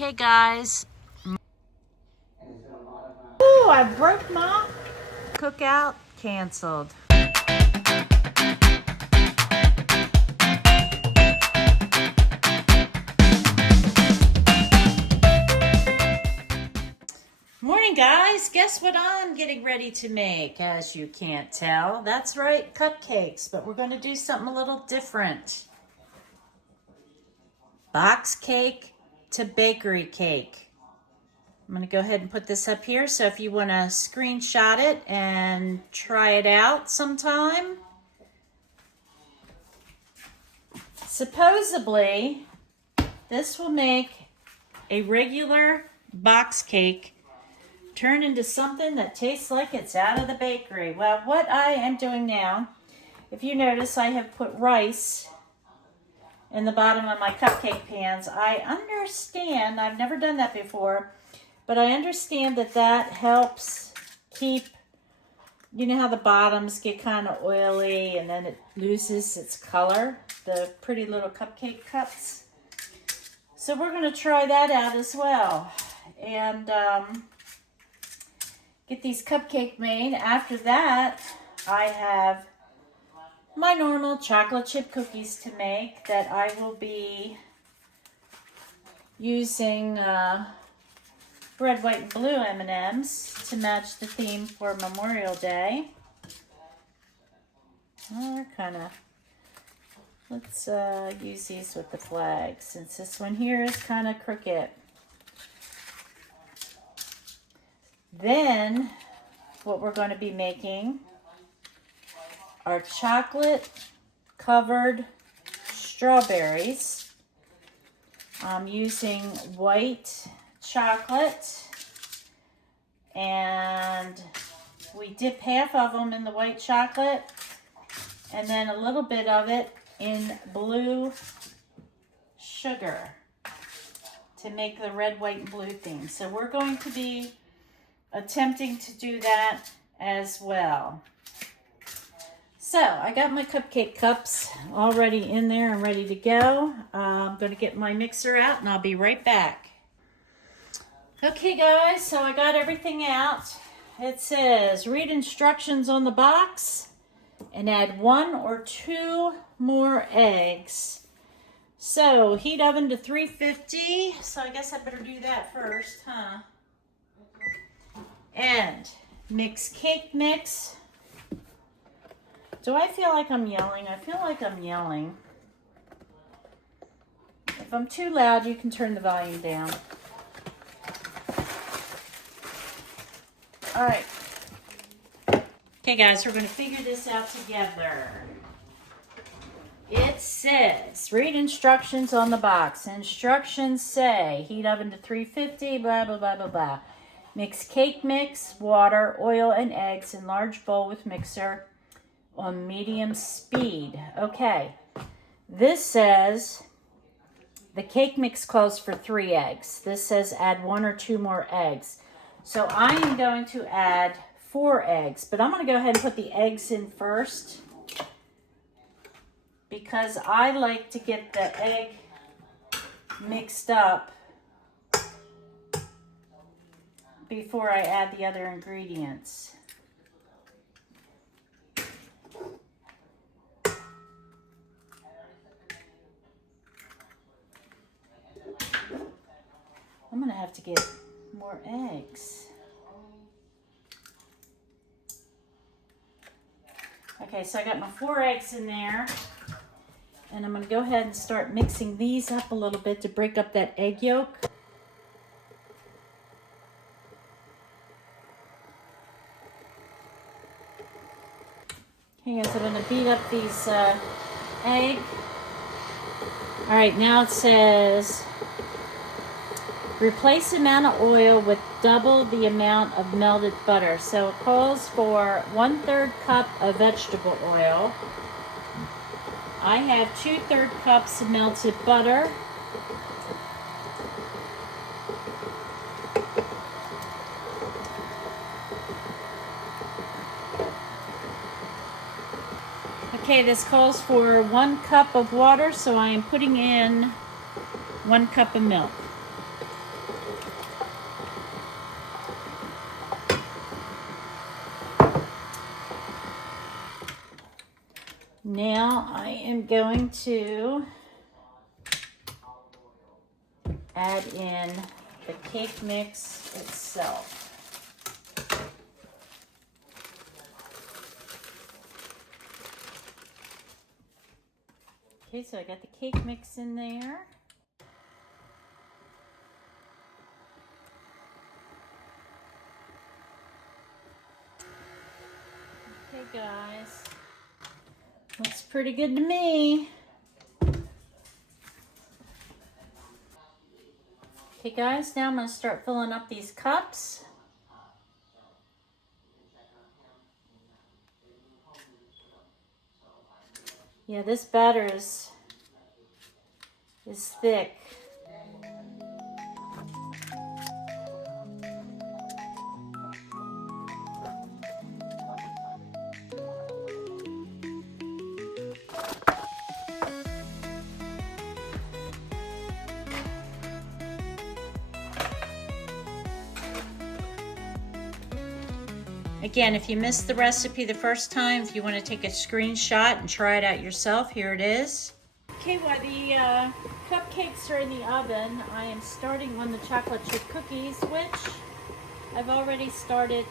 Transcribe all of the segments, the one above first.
Okay, guys. Ooh, I broke my Cookout canceled. Morning, guys. Guess what I'm getting ready to make, as you can't tell. That's right, cupcakes, but we're going to do something a little different. Box cake to bakery cake. I'm going to go ahead and put this up here, so if you want to screenshot it and try it out sometime. Supposedly, this will make a regular box cake turn into something that tastes like it's out of the bakery. Well, what I am doing now, if you notice, I have put rice in the bottom of my cupcake pans. I understand, I've never done that before, but I understand that that helps keep, you know how the bottoms get kind of oily and then it loses its color, the pretty little cupcake cups. So we're going to try that out as well and get these cupcake made. After that, I have my normal chocolate chip cookies to make that I will be using red, white, and blue M&Ms to match the theme for Memorial Day. Well, let's use these with the flag since this one here is kind of crooked. Then what we're going to be making are chocolate covered strawberries. I'm using white chocolate and we dip half of them in the white chocolate and then a little bit of it in blue sugar to make the red, white, and blue theme. So we're going to be attempting to do that as well. So I got my cupcake cups already in there and ready to go. I'm going to get my mixer out and I'll be right back. Okay, guys, so I got everything out. It says read instructions on the box and add 1 or 2 more eggs. So heat oven to 350. So I guess I better do that first, huh? And mix cake mix. Do I feel like I'm yelling? I feel like I'm yelling. If I'm too loud, you can turn the volume down. All right. Okay, guys, we're going to figure this out together. It says, read instructions on the box. Instructions say, heat oven to 350, blah, blah, blah, blah, blah. Mix cake mix, water, oil, and eggs in large bowl with mixer on medium speed. Okay, this says the cake mix calls for 3 eggs. This says add 1 or 2 more eggs. So I am going to add 4 eggs, but I'm going to go ahead and put the eggs in first because I like to get the egg mixed up before I add the other ingredients. I'm going to have to get more eggs. Okay, so I got my 4 eggs in there. And I'm going to go ahead and start mixing these up a little bit to break up that egg yolk. Okay, guys, I'm going to beat up these eggs. All right, now it says replace the amount of oil with double the amount of melted butter. So it calls for 1/3 cup of vegetable oil. I have 2/3 cups of melted butter. Okay, this calls for 1 cup of water, so I am putting in 1 cup of milk. Now I am going to add in the cake mix itself. Okay, so I got the cake mix in there. Okay, guys. Looks pretty good to me. Okay, guys, now I'm going to start filling up these cups. Yeah, this batter is thick. Again, if you missed the recipe the first time, if you want to take a screenshot and try it out yourself, here it is. Okay, while the cupcakes are in the oven, I am starting on the chocolate chip cookies, which I've already started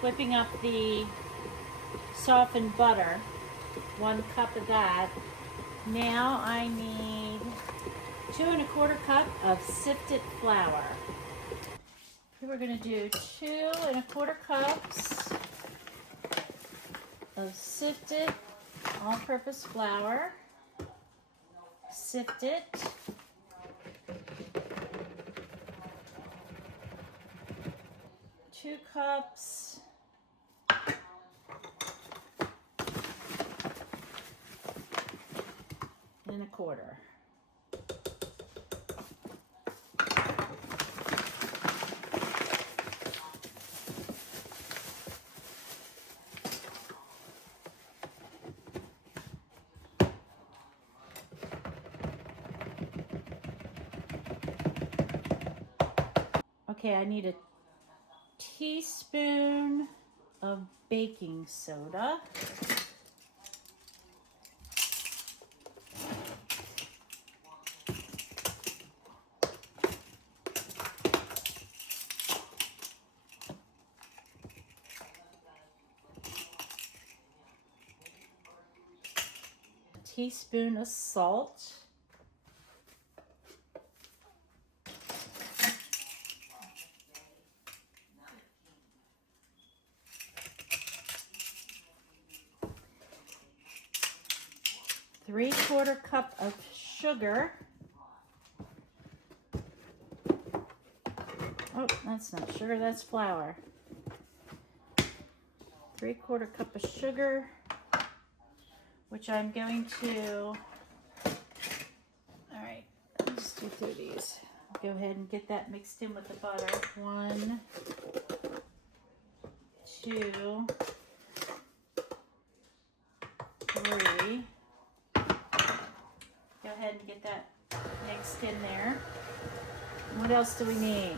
whipping up the softened butter, 1 cup of that. Now I need 2 1/4 cup of sifted flour. We're going to do 2 1/4 cups of sifted all-purpose flour. Sift it. Two cups and 1/4. Okay, I need a teaspoon of baking soda. A teaspoon of salt. Three-quarter cup of sugar. Oh, that's not sugar, that's flour. 3/4 cup of sugar, which I'm going to, all right, let's do through these. Go ahead and get that mixed in with the butter. 1, 2, 3. Go ahead and get that mixed in there. What else do we need?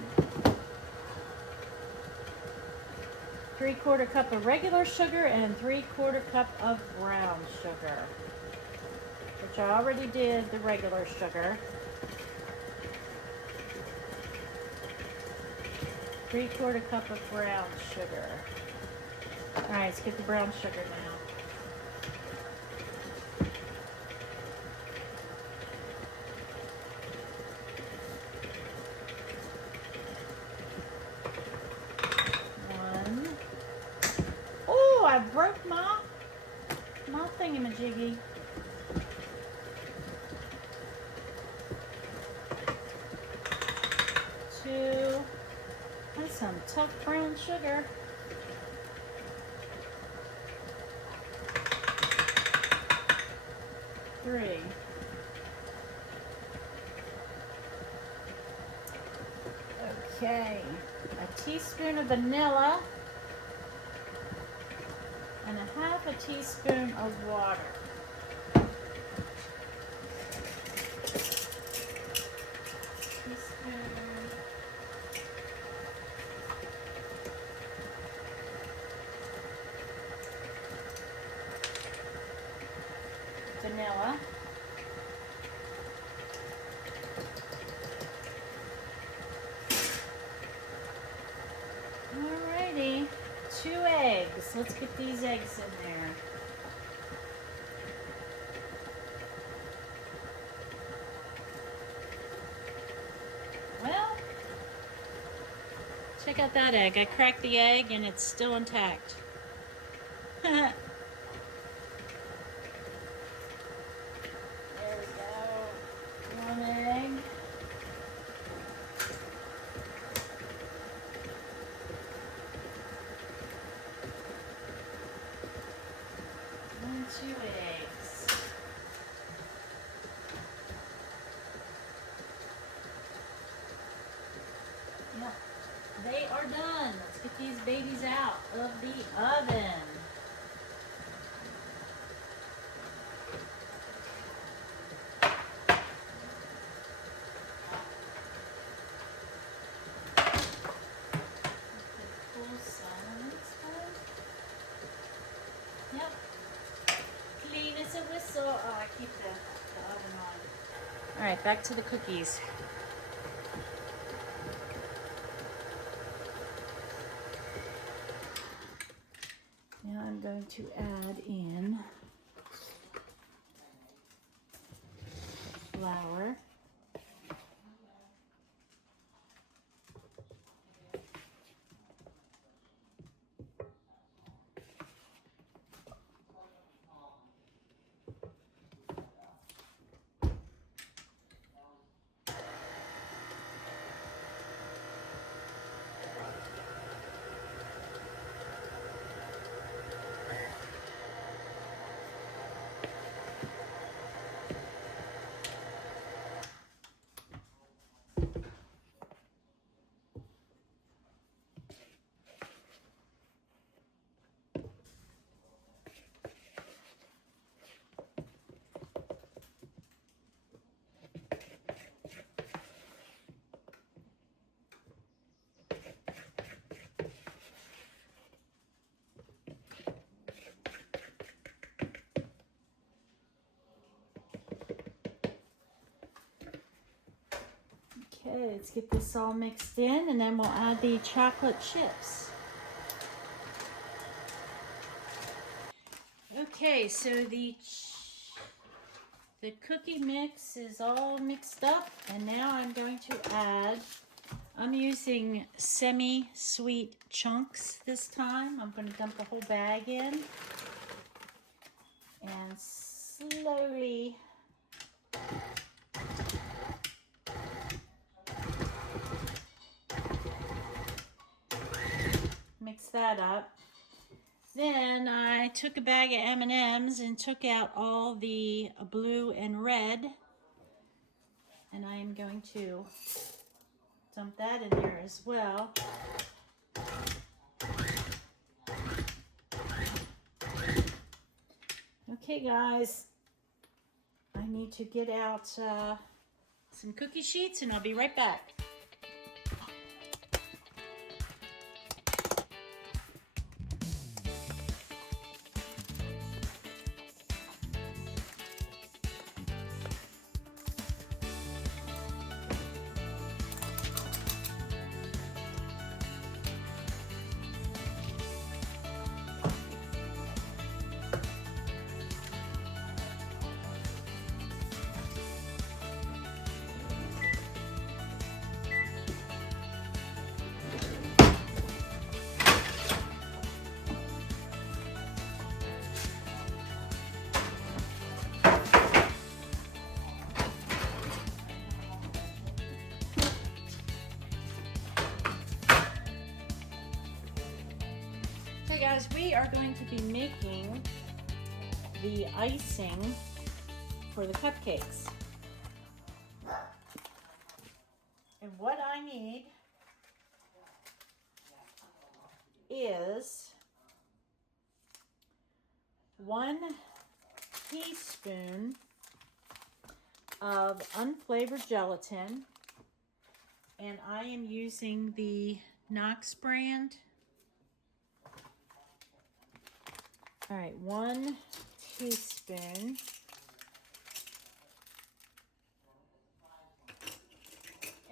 3/4 cup of regular sugar and 3/4 cup of brown sugar, which I already did the regular sugar. 3/4 cup of brown sugar. All right, let's get the brown sugar now. I broke my thingamajiggy. 2. That's some tough brown sugar. 3. Okay, a teaspoon of vanilla. And 1/2 teaspoon of water. Let's get these eggs in there. Well, check out that egg. I cracked the egg and it's still intact. There we go. One egg. And 2 eggs. Yep, they are done. Let's get these babies out of the oven. Pull some this way. Yep. Clean as a whistle. Oh, I keep the oven on. All right, back to the cookies. Now I'm going to add in flour. Okay, let's get this all mixed in and then we'll add the chocolate chips. Okay, so the cookie mix is all mixed up and now I'm going to add, I'm using semi-sweet chunks this time. I'm going to dump the whole bag in and slowly mix that up. Then I took a bag of M&Ms and took out all the blue and red. And I am going to dump that in there as well. Okay guys, I need to get out some cookie sheets and I'll be right back. Hey guys, we are going to be making the icing for the cupcakes. And what I need is 1 teaspoon of unflavored gelatin, and I am using the Knox brand. All right, 1 teaspoon.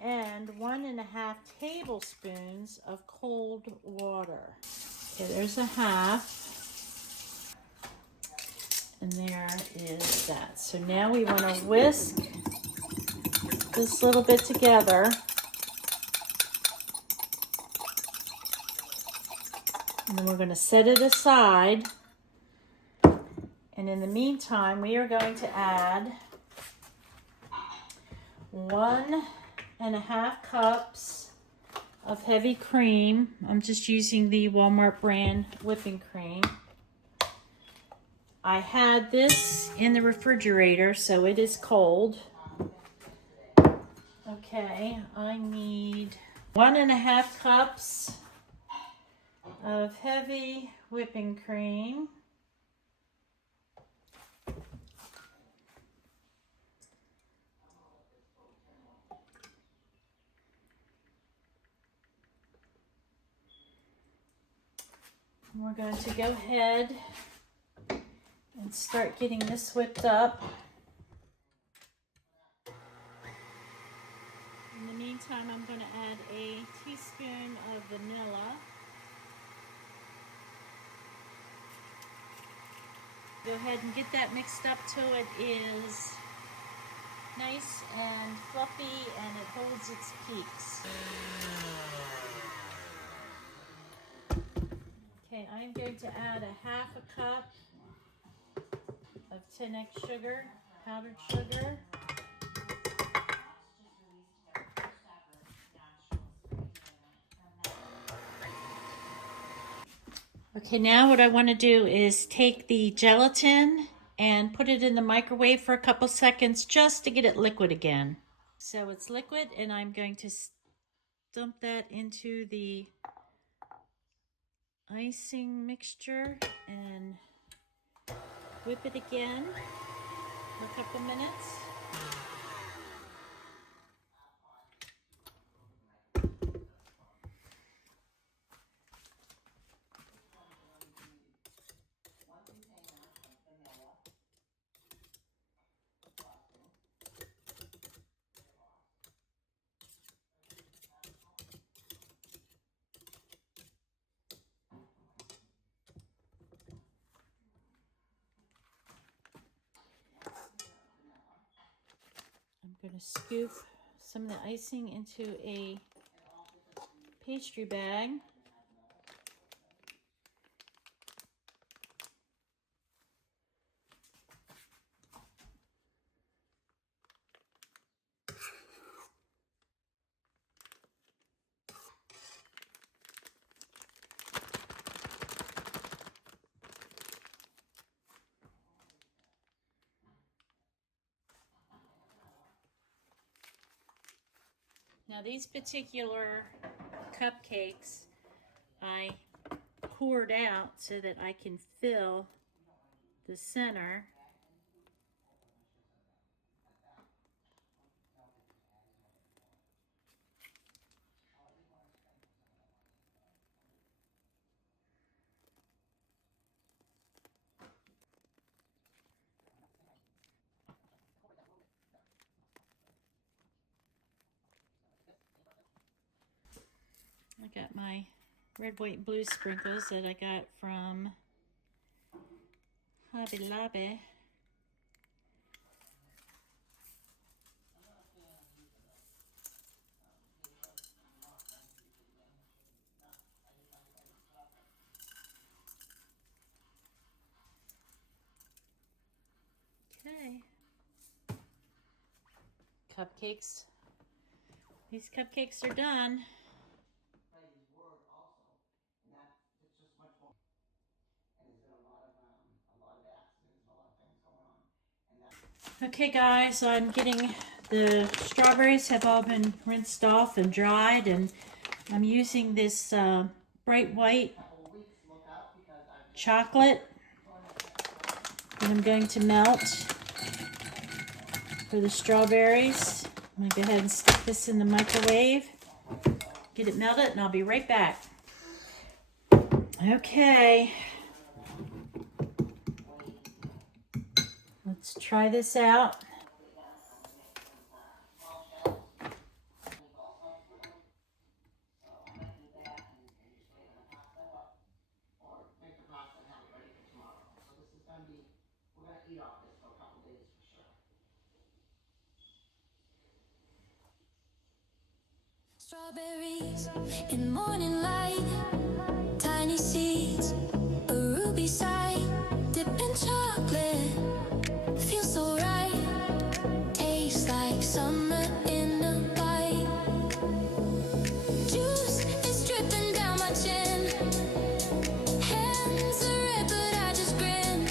And 1.5 tablespoons of cold water. Okay, there's a half. And there is that. So now we want to whisk this little bit together. And then we're going to set it aside. And in the meantime, we are going to add 1.5 cups of heavy cream. I'm just using the Walmart brand whipping cream. I had this in the refrigerator, so it is cold. Okay, I need 1.5 cups of heavy whipping cream. We're going to go ahead and start getting this whipped up. In the meantime, I'm going to add a teaspoon of vanilla. Go ahead and get that mixed up till it is nice and fluffy and it holds its peaks. Okay, I'm going to add 1/2 cup of 10x sugar, powdered sugar. Okay, now what I want to do is take the gelatin and put it in the microwave for a couple seconds just to get it liquid again. So it's liquid and I'm going to dump that into the icing mixture and whip it again for a couple minutes. I'm going to scoop some of the icing into a pastry bag. Now these particular cupcakes I poured out so that I can fill the center. I got my red, white, and blue sprinkles that I got from Hobby Lobby. Okay. Cupcakes. These cupcakes are done. Okay guys, I'm getting the strawberries have all been rinsed off and dried, and I'm using this bright white chocolate that I'm going to melt for the strawberries. I'm going to go ahead and stick this in the microwave, get it melted, and I'll be right back. Okay, let's try this out. Strawberries in morning light, tiny seeds, a ruby sight, dip in chocolate, feels so right, tastes like summer in a bite. Juice is dripping down my chin, hands are red but I just grin.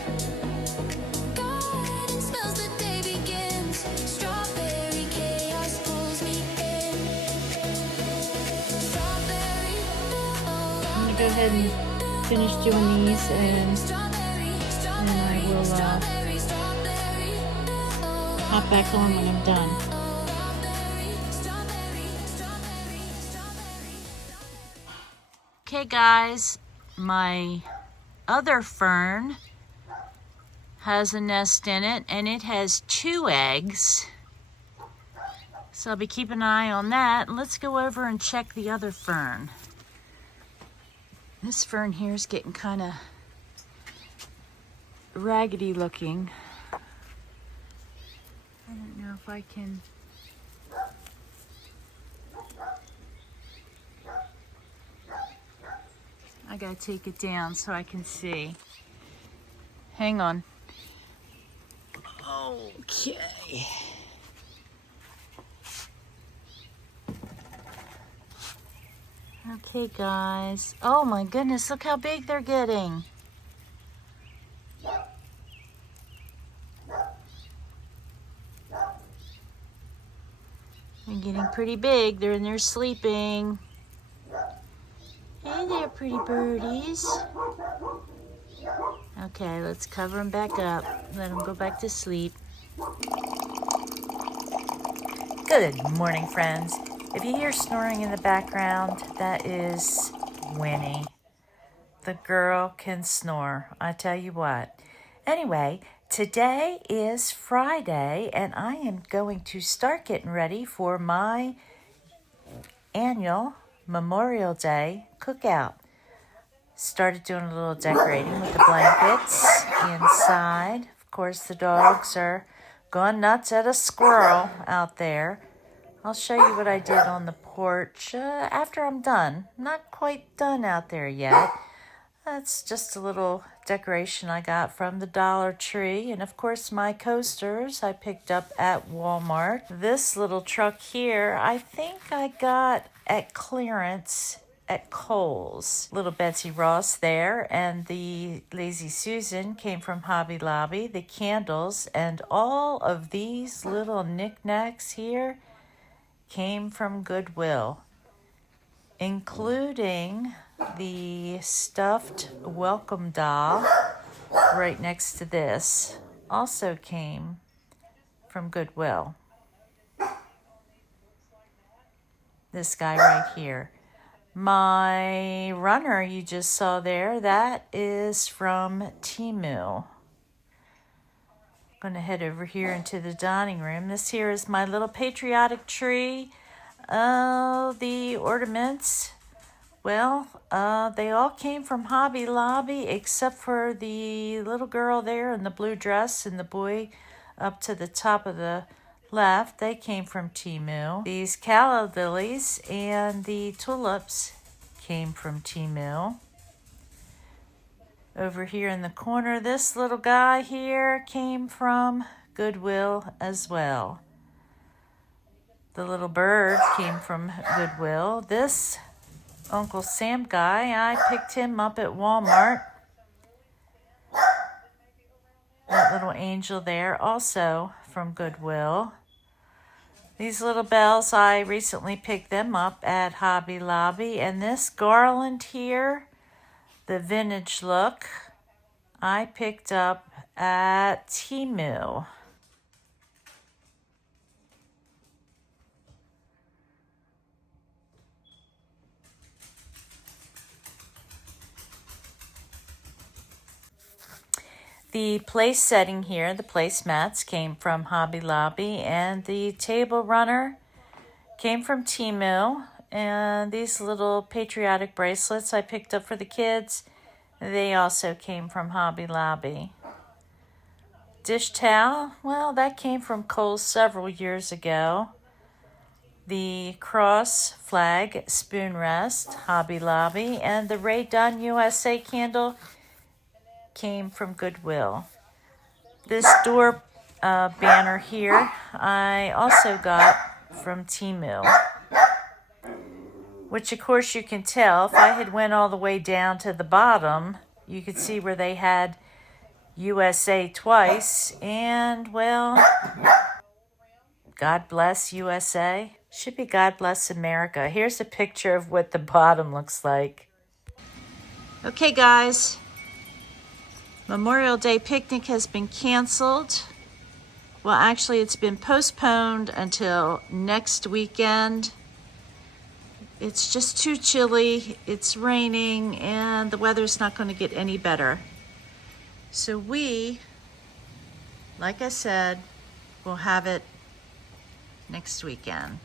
Garden smells the day begins, strawberry chaos pulls me in. Strawberry, I'm gonna go ahead and finish doing these, and I will hop back on when I'm done. Okay guys, my other fern has a nest in it and it has 2 eggs. So I'll be keeping an eye on that. Let's go over and check the other fern. This fern here is getting kind of raggedy looking. I don't know if I can. I gotta take it down so I can see. Hang on. Okay. Okay, guys. Oh my goodness, look how big they're getting. They're getting pretty big. They're in there sleeping. Hey there, pretty birdies. Okay, let's cover them back up. Let them go back to sleep. Good morning, friends. If you hear snoring in the background, that is Winnie. The girl can snore, I tell you what. Anyway, today is Friday, and I am going to start getting ready for my annual Memorial Day cookout. Started doing a little decorating with the blankets inside. Of course, the dogs are going nuts at a squirrel out there. I'll show you what I did on the porch after I'm done. Not quite done out there yet. That's just a little decoration I got from the Dollar Tree. And of course, my coasters I picked up at Walmart. This little truck here, I think I got at clearance at Kohl's. Little Betsy Ross there, and the Lazy Susan came from Hobby Lobby. The candles and all of these little knickknacks here came from Goodwill, including the stuffed welcome doll right next to this. Also came from Goodwill. This guy right here. My runner you just saw there, that is from Temu. I'm going to head over here into the dining room. This here is my little patriotic tree. The ornaments, well, they all came from Hobby Lobby except for the little girl there in the blue dress and the boy up to the top of the left. They came from Temu. These calla lilies and the tulips came from Temu. Over here in the corner, this little guy here came from Goodwill as well. The little bird came from Goodwill. This Uncle Sam guy, I picked him up at Walmart. That little angel there, also from Goodwill. These little bells, I recently picked them up at Hobby Lobby. And this garland here, the vintage look, I picked up at Temu. The place setting here, the placemats, came from Hobby Lobby, and the table runner came from Temu. And these little patriotic bracelets I picked up for the kids, they also came from Hobby Lobby. Dish towel, well, that came from Kohl's several years ago. the cross flag spoon rest, Hobby Lobby, and the Ray Dunn USA candle came from Goodwill. This door banner here I also got from Temu, which of course you can tell if I had went all the way down to the bottom, you could see where they had USA twice, and well, God bless USA. Should be God bless America. Here's a picture of what the bottom looks like. Okay guys, Memorial Day picnic has been canceled. Well, actually it's been postponed until next weekend. It's just too chilly, it's raining, and the weather's not going to get any better. So we, like I said, will have it next weekend.